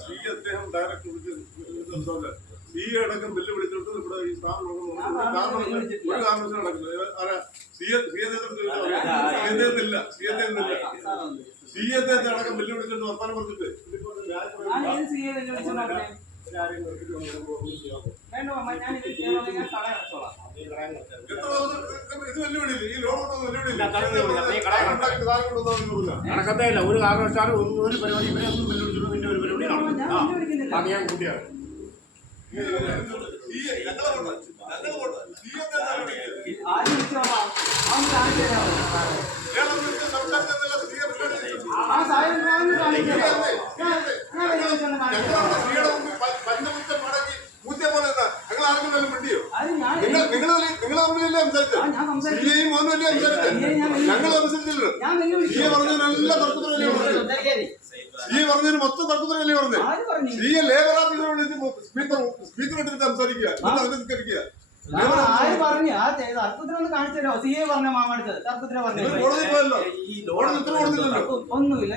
C അദ്ദേഹം direct വിളിച്ച് സംസാരിച്ച സി അടക്കം ബില്ല് വിളിച്ചിട്ട് ഇവിടെ ഈ സ്ഥാപനം ഒരു കാരണവശാലും നടക്കുന്നത് ആരാ സി സി അദ്ദേഹത്തില്ല സി അദ്ദേഹത്തില്ല സി അദ്ദേഹത്തെ അടക്കം ബില്ല് വിളിച്ചിട്ട് വർത്താനം പറഞ്ഞിട്ട് ഞാൻ ഏത് സി എ വിളിച്ചു നോക്കണേ വേണ്ട മാമ ഞാൻ ഇത് ചെയ്യാനുള്ള ഞാൻ കട അടച്ചോളാം എത്ര ദിവസം ഇത് വെല്ലുവിളിയില്ല ഈ ലോൺ ഒന്നും വെല്ലുവിളിയില്ല ഈ കട ഉണ്ടാക്കിയ സാധനങ്ങൾ നടക്കത്തേ ഇല്ല ഒരു കാരണവശാലും ഒന്നും ഒരു പരിപാടി ഇവരെ ഒന്നും വെല്ലുവിളിച്ചിട്ട് പിന്നെ ഒരു പരിപാടി നടക്കും. അത് ഞാൻ കൂട്ടിയാണ് ആര് വിളിച്ചോളാം അവൻ കാണിച്ചു തരാമോ ആ സാധനം ഞാൻ കാണിച്ചു തരാം ഞാൻ ഞാൻ വെല്ലുവിളിച്ചോണ്ട് കാണിച്ചു തരാം അത് ഞാൻ നിങ്ങൾ നിങ്ങൾ നിങ്ങൾ സംസാരിച്ചത് സിയെയും മോഹൻവല്ലേ സംസാരിച്ചത് ഞങ്ങൾ സംസാരിച്ചില്ലല്ലോ സിയെ പറഞ്ഞതിനെല്ലാം തർക്കത്തിലല്ലേ പറഞ്ഞത്? സിയെ പറഞ്ഞതിന് മൊത്തം തർക്കത്തിലല്ലേ പറഞ്ഞത്? സിയെ ലേബർ ഓഫീസറെ വിളിച്ച് സ്പീക്കർ സ്പീക്കർ ഇട്ടിട്ട് സംസാരിക്കുക. ആ, ആര് പറഞ്ഞു? ആ തർക്കത്തിന് ഒന്ന് കാണിച്ചു സി എ പറഞ്ഞ മാമടുത്ത് തർക്കത്തിന് പറഞ്ഞു? ഒന്നുമില്ല.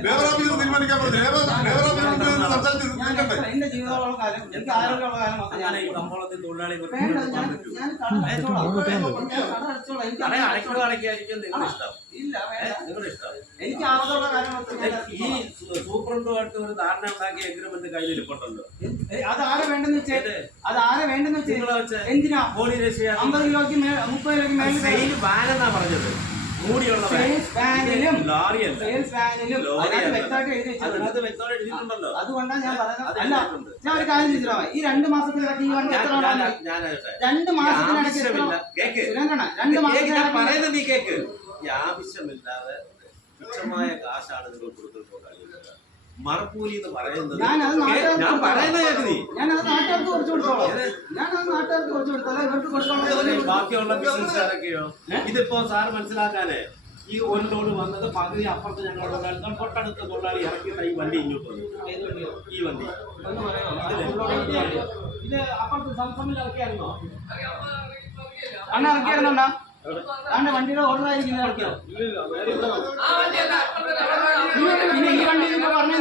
ജീവിതമുള്ള കാലം എനിക്ക് ആരോഗ്യമുള്ള കാലം മൊത്തം ഞാൻ ഈ കമ്പോളത്തിൽ തൊഴിലാളി വേണ്ട ഞാൻ ഞാൻ കട അടച്ചോളാം. ഞാൻ കട അടച്ചോളാം. എനിക്ക് കട അടയ്ക്കുക അടയ്ക്കാതിരിക്കും നിങ്ങളുടെ ഇഷ്ടം. ഇല്ല വേണ്ട. നിങ്ങളുടെ ഇഷ്ടം. എനിക്ക് ആവശ്യമുള്ള കാര്യം മൊത്തം ഈ സൂ- സൂപ്രണ്ടുമായിട്ട് ഒരു ധാരണ ഉണ്ടാക്കിയ എഗ്രിമെന്റ് കയ്യിൽ ഇരിപ്പുണ്ടല്ലോ. അത് ആരെ വേണ്ടെന്ന് അത് ആരെ വേണ്ടെന്ന് എന്തിനാ? ബോഡി രക്ഷ അമ്പത് കിലോയ്ക്ക് മുപ്പത് കിലോക്ക് മേലെ സെയിൽ പറഞ്ഞത്? അതുകൊണ്ടാണ് ഞാൻ അല്ല ഞാൻ ഒരു കാര്യം ഈ രണ്ട് മാസത്തിനിടയ്ക്ക് ഈ വണ്ടി എത്ര. രണ്ട് മാസത്തിനിടയ്ക്ക് രണ്ട് നീ കേക്ക്. ഈ ആവശ്യമില്ലാതെ തുച്ഛമായ കാശാണ് നിങ്ങൾ കൊടുക്കുന്നത് മറക്കൂലി എന്ന് പറയുന്നത്. ഞാൻ പറയുന്നത് കേക്ക് നീ ഞാൻ അത് നാട്ടുകാർക്ക് കുറച്ച് കൊടുത്തോളാം. ഞാൻ അത് നാട്ടുകാർക്ക് കുറച്ച് കൊടുത്തോളാം ഇവർക്ക് കൊടുത്തോളാം ബാക്കിയുള്ള ബിസിനസ്സുകാരൊക്കെയോ ഇതിപ്പോ സാർ മനസ്സിലാക്കാനേ ഈ ഒരു ലോഡ് വന്നത് പകുതി അപ്പുറത്ത് ഞങ്ങളുടെ തൊട്ടടുത്ത തൊഴിലാളി ഇറക്കിയിട്ട് ഈ വണ്ടി ഇങ്ങോട്ട് വന്നു. ഈ വണ്ടി? ഇത് അപ്പുറത്ത് സംസമിൽ ഇറക്കിയായിരുന്നോ? അണ്ണ ഇറക്കിയായിരുന്നോ അണ്ണ? വണ്ടിയുടെ ഓർഡറായിരിക്കും ഇറക്കിയോ വണ്ടി വേറെ.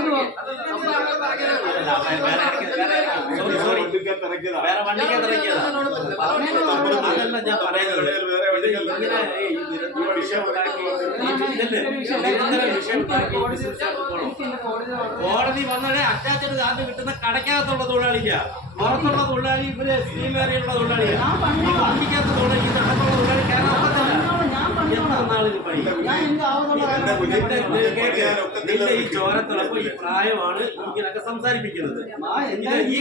കോടതി വന്നടേ അറ്റാച്ചഡ് ആദ്യം കിട്ടുന്ന കടക്കകത്തുള്ള തൊഴിലാളിക്കാ പുറത്തുള്ള തൊഴിലാളി ഇവർ സ്ത്രീമേറിയുള്ള മേറിയുള്ള തൊഴിലാളിയാണ് വണ്ടിക്കകത്ത് തൊഴിലാളി അകത്തുള്ള തൊഴിലാളി കയറാൻ നിന്റെ ഈ ചോരത്തിളപ്പ് ഈ പ്രായമാണ് ഇങ്ങനൊക്കെ സംസാരിപ്പിക്കുന്നത്. ഈ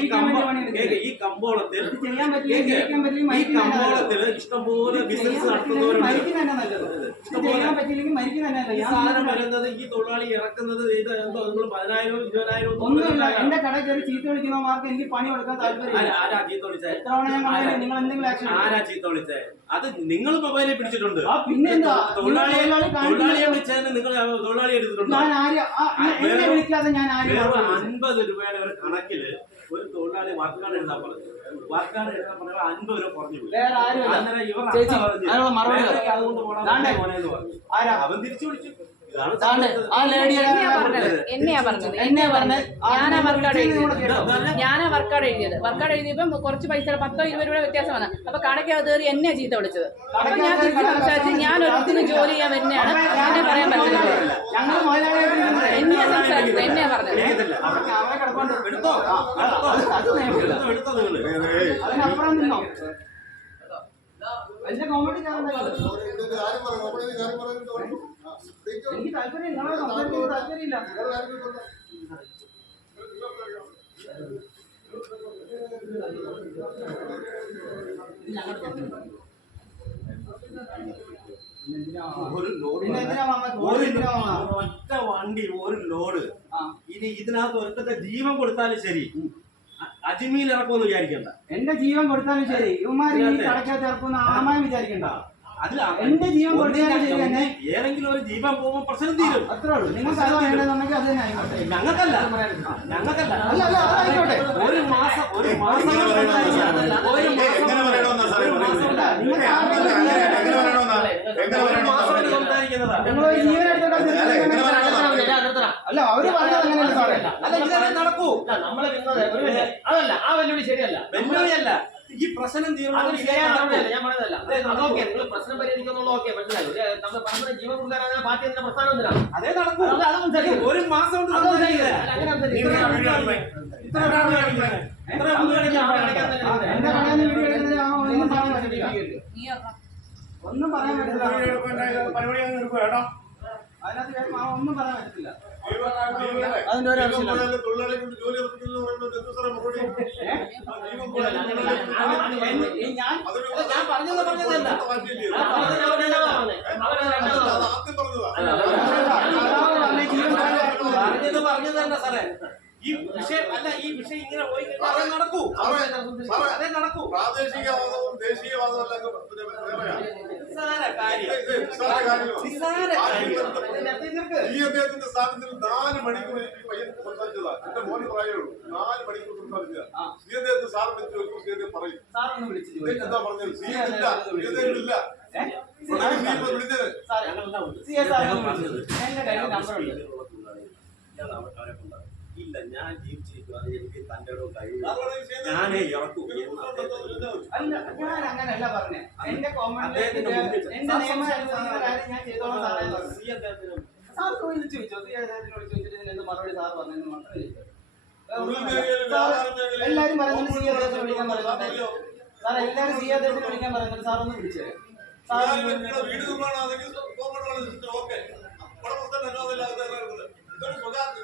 ഈ കമ്പോളത്തിൽ ഈ കമ്പോളത്തിൽ ഇഷ്ടംപോലെ ബിസിനസ് നടത്തുന്നവരുണ്ട്. സാധനം വരുന്നത് ഈ തൊഴിലാളി ഇറക്കുന്നത് ഇത് പതിനായിരവും ഇരുപതിനായിരവും ഒന്നുമില്ല. എന്റെ കട കയറി ചീത്ത വിളിക്കുന്നവർക്ക് എനിക്ക് പണി കൊടുക്കാൻ ആരാ- ചീത്ത വിളിച്ചേ? നിങ്ങൾ എന്തെങ്കിലും ആരാ ചീത്ത വിളിച്ചേ? അത് നിങ്ങൾ മൊബൈലിൽ പിടിച്ചിട്ടുണ്ട്. പിന്നെ തൊഴിലാളിയെ വിളിച്ചതിന് നിങ്ങൾ തൊഴിലാളി എടുത്തിട്ടുണ്ടോ? എന്നെ വിളിക്കാതെ ഞാൻ അൻപത് രൂപയുടെ ഒരു കണക്കിൽ ഒരു തൊഴിലാളി വർക്കാണ് എഴുതാൻ പറഞ്ഞു വർക്കാണ് എഴുതാൻ പറഞ്ഞാൽ അൻപത് രൂപ കുറഞ്ഞു പോയി. അന്നേരം ഇവർ. അതുകൊണ്ട് പോടാ, ദാണ്ടെ. മോനെ എന്ന് പറഞ്ഞു. അവൻ തിരിച്ചു വിളിച്ചു. ആ എന്നെയാ പറഞ്ഞത്. എന്നെയാ പറഞ്ഞത്. എന്നെ പറഞ്ഞത്. ഞാനാ വർക്കാട് എഴുതിയത്. ഞാനാ വർക്കാട് എഴുതിയത്. വർക്കാട് എഴുതിയപ്പം കുറച്ച് പൈസ പത്തോ ഇരുപത് രൂപ വ്യത്യാസം വന്നാ അപ്പൊ കടയ്ക്കകത്ത് കയറി എന്നെ ചീത്ത വിളിച്ചത്. അപ്പൊ ഞാൻ തിരിച്ച് സംസാരിച്ച് ഞാൻ ഒരുത്തിന് ജോലി ചെയ്യാൻ വരുന്നതാണ്. എന്നെ പറയാൻ പറ്റുന്നത് എന്നെയാ സംസാരിച്ചത്. എന്നെയാ പറഞ്ഞത്. അതിനപ്പുറം അവിടെ കിടപ്പുണ്ട് എടുത്തോ എടുത്തോ അത് നിയമമില്ല. എടുത്തോ, എടുത്തോ നിങ്ങൾ അതിനപ്പുറം നിന്നോ കോമഡി എനിക്ക് താല്പര്യം നിങ്ങളെ സംസാരിക്കാൻ താല്പര്യമില്ല ഒറ്റ വണ്ടി ഒരു ലോഡ്. ഇനി ഇതിനകത്ത് ഒരുത്തന്റെ ജീവൻ കൊടുത്താലും ശരി. അജ്മീൽ ഇറക്കുമെന്ന് വിചാരിക്കണ്ട. എന്റെ ജീവൻ കൊടുത്താലും ശരി. ഇവന്മാര് ഈ കടക്കകത്ത് ഇറക്കുന്ന ആമായും വിചാരിക്കണ്ട. അതിൽ എന്റെ ജീവൻ കൊടുത്താലും ശരി തന്നെ. ഏതെങ്കിലും ഒരു ജീവൻ പോകുമ്പോൾ പ്രശ്നം തീരും. അത്രേ ഉള്ളൂ. നിങ്ങൾക്ക് അത് വേണ്ടതെന്നുണ്ടെങ്കിൽ അത് തന്നെ ആയിക്കോട്ടെ. ഞങ്ങൾക്കല്ല. ഞങ്ങൾക്കല്ല. അല്ല അല്ല അതായിക്കോട്ടെ ഒരു മാസം ഒരു മാസം ഒരു മാസം അല്ല അവർ പറഞ്ഞത് അങ്ങനെയല്ല സാറേ അല്ല ഇതല്ലേ നടക്കൂ നമ്മളെ മിനിറ്റ്. അതല്ല ആ വെല്ലുവിളി ശരിയല്ല വെല്ലുവിളിയല്ല ഈ പ്രശ്നം തീർന്നു ഞാൻ പറയുന്നതല്ല അത് ഓക്കെ നിങ്ങൾ പ്രശ്നം പരിഹരിക്കുന്നുള്ളൂ ഓക്കെ മനസ്സിലായി നമ്മൾ പരമ്പര ജീവൻ കൊടുക്കാനാണ് പാർട്ടി എന്തിനാ പ്രസ്ഥാനം എന്തിനാ അതേ നടക്കൂ അത് സംസാരിക്കും ഒരു മാസം കൊണ്ട് സംസാരിക്കില്ല. അങ്ങനെ സംസാരിക്കില്ല. ഒന്നും പറയാൻ പറ്റില്ല പരിപാടി അങ്ങ് എടുക്കുക കേട്ടോ. അതിനകത്ത് ഒന്നും പറയാൻ പറ്റില്ല അതിന്റെ ഒരു ഞാൻ പറഞ്ഞത് പറഞ്ഞതല്ല പറഞ്ഞത് പറഞ്ഞതല്ല സാറേ. ഈ വിഷയം അല്ല ഈ വിഷയം ഇങ്ങനെ പോയി കഴിഞ്ഞാൽ നടക്കൂ. അതേ നടക്കൂ. പ്രാദേശികവാദവും ദേശീയവാദവും എല്ലാം ഈ അദ്ദേഹത്തിന്റെ സ്ഥാനത്തിൽ നാല് മണിക്കൂർ എനിക്ക് പയ്യൻ സംസാരിച്ചതാ. എന്റെ മോന് പറയുള്ളൂ നാല് മണിക്കൂർ സംസാരിച്ചത്. ഈ അദ്ദേഹത്തിന് സാറ് വിളിച്ച് ചോദിക്കും സി അദ്ദേഹം പറയും ഇദ്ദേഹം എന്താ പറഞ്ഞത്? സി ഇല്ല സി അദ്ദേഹം ഇല്ല വിളിച്ചത്? സി എസ് ഇല്ല ഞാൻ ജീവിച്ചിരിക്കും അത് എനിക്ക് തന്റെ ഇടവും കഴിയില്ല ഞാനേ ഇറക്കും. അല്ല ഞാൻ അങ്ങനെയല്ല പറഞ്ഞേ എന്റെ കോമന്റ് എന്റെ നിയമം ഞാൻ ചെയ്തോളാം സാറേ സി അദ്ദേഹത്തിന് സാർ വിളിച്ചു ചോദിച്ചു? സി അദ്ദേഹത്തിനോട് ചോദിച്ചിട്ട് ഇതിന് എന്ത് മറുപടി സാർ പറഞ്ഞെന്ന് മാത്രം ചോദിച്ചു? എല്ലാരും പറയുന്നുണ്ട് സി അദ്ദേഹത്തിനെ വിളിക്കാൻ പറയുന്നുണ്ട്. സാർ എല്ലാരും സി അദ്ദേഹത്തിനെ വിളിക്കാൻ പറയുന്നുണ്ട്. സാർ ഒന്ന് വിളിച്ചേ. സാർ വീട് സിസ്റ്റം. ഓക്കെ. ഉടമസ്ഥൻ അനുവാദമില്ലാതെ നടക്കുന്നത്